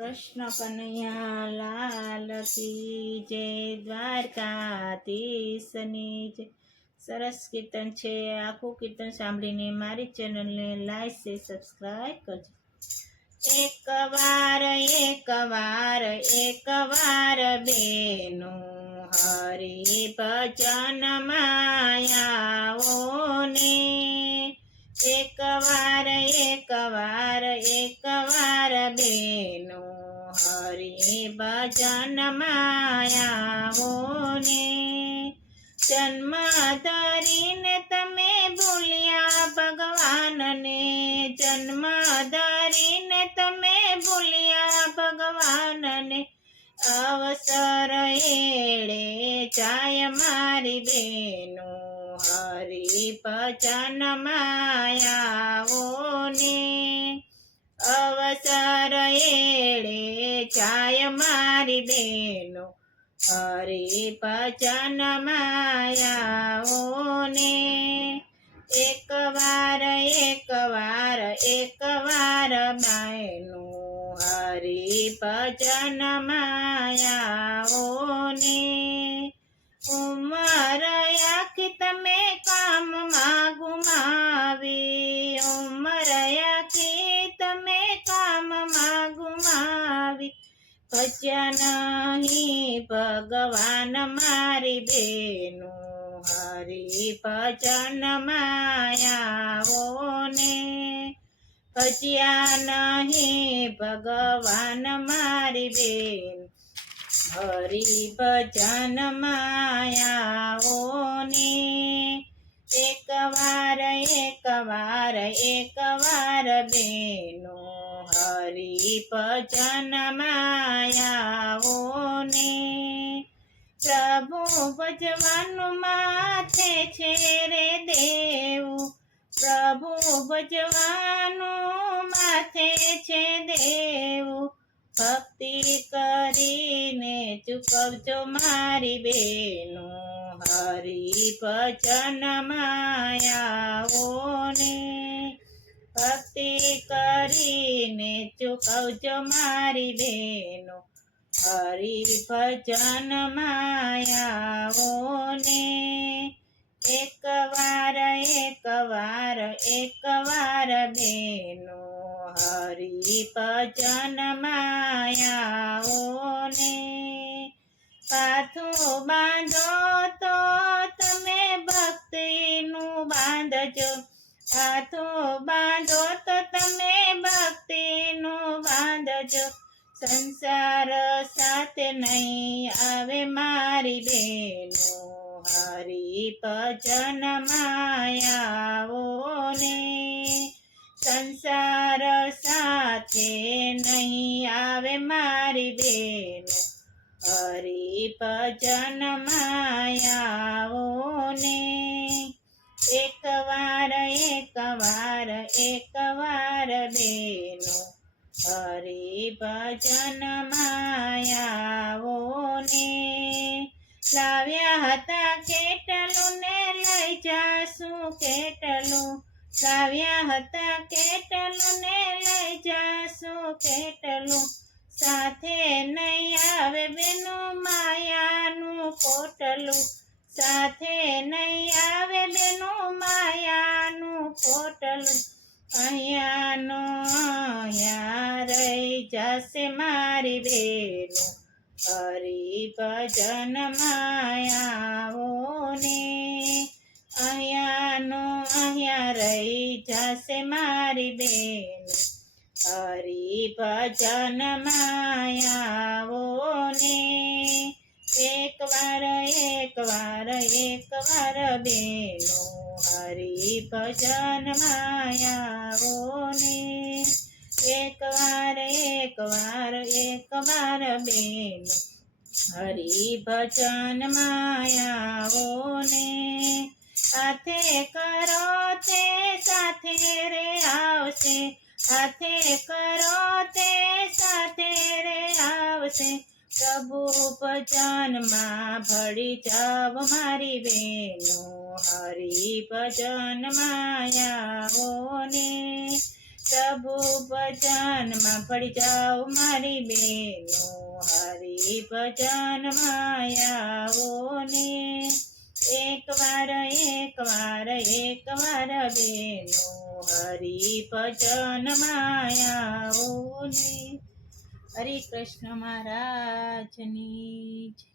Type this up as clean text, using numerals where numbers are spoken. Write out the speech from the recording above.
કૃષ્ણ કનૈયા લાલ કી જય, દ્વારકાધીશની જય. સરસ કીર્તન છે. આખું કીર્તન સાંભળીને મારી ચેનલને લાઈક છે, સબસ્ક્રાઈબ કરજો. એક વાર બેનો હરિ ભજન માયાઓ ને. એક વાર બેનો હરિ ભજન માયાઓ ને. જન્મ ધરીને તમે ભૂલ્યા ભગવાનને. જન્મ ધરીને તમે ભૂલ્યા ભગવાનને. અવસર એળે જાય મારી બેનો હરિ ભજન માયાઓ ને. અવસર એળે જાય મારી બેનો હરિ ભજન માયાઓ ને. એક વાર બાયનું હરિ ભજન માયાઓ ને. ઉમર આખી તમે કામમાં ગુમાવી. ઉમર આખી તમે કામમાં ગુમાવી. ભજ્યા નહીં ભગવાન મારી બેનો હરિ ભજન માયાઓ ને. ભજ્યા નહીં ભગવાન મારી બેન હરિ ભજન માયાઓ ને. એક વાર બેનો હરિ ભજન માયાઓ ને. પ્રભુ ભજવાનું માથે છે રે દેવું. પ્રભુ ભજવાનું માથે છે દેવું. ભક્તિ કરીને ચૂકવજો મારી બેનો હરિ ભજન માયાઓ ને. ભક્તિ કરીને ચૂકવજો મારી બેનો હરિ ભજન માયાઓ ને. એક વાર બેનો હરિ ભજન માયાઓ ને. પાથું બાંધો તો તમે ભક્તિનું બાંધજો. પાથું બાંધો તો તમે ભક્તિનું બાંધજો. સંસાર સાથે નહીં આવે મારી બેનો હરિ ભજન માયાઓ ને. સંસાર સાથે નહીં આવે મારી બેનો હરિ ભજન માયાઓ ને. એક વાર બેનો હરિ ભજન માયાઓ ને. લાવ્યા હતા કેટલું ને લઈ જાશું કેટલું. લાવ્યા હતા કેટલું ને લઈ જાશું કેટલું. સાથે નહીં આવે બેનું માયાનું પોટલું. સાથે નહીં આવે બેનું માયાનું પોટલું. અહીંયા રહી જશે મારી બેનો હરિ ભજન માયાઓ ને. અહીંયા રહી જશે મારી બેનો હરિ ભજન માયાઓ ને. એક વાર બેનો હરિ ભજન માયાઓ ને. એક વાર બેનો હરિ ભજન માયાઓ ને. સાથે કરો તે સાથે રે આવશે. સાથે કરો તે સાથે રે આવશે. પ્રભુ ભજનમાં ભળી જાવ મારી બેનો હરિ ભજન માયાઓ ને. પ્રભુ ભજનમાં પડી જાઓ મારી બેનો, હરિ ભજનમાં આવો ને. એકવાર બેનો, હરિ ભજનમાં આવો ને. હરે કૃષ્ણ મહારાજની જય.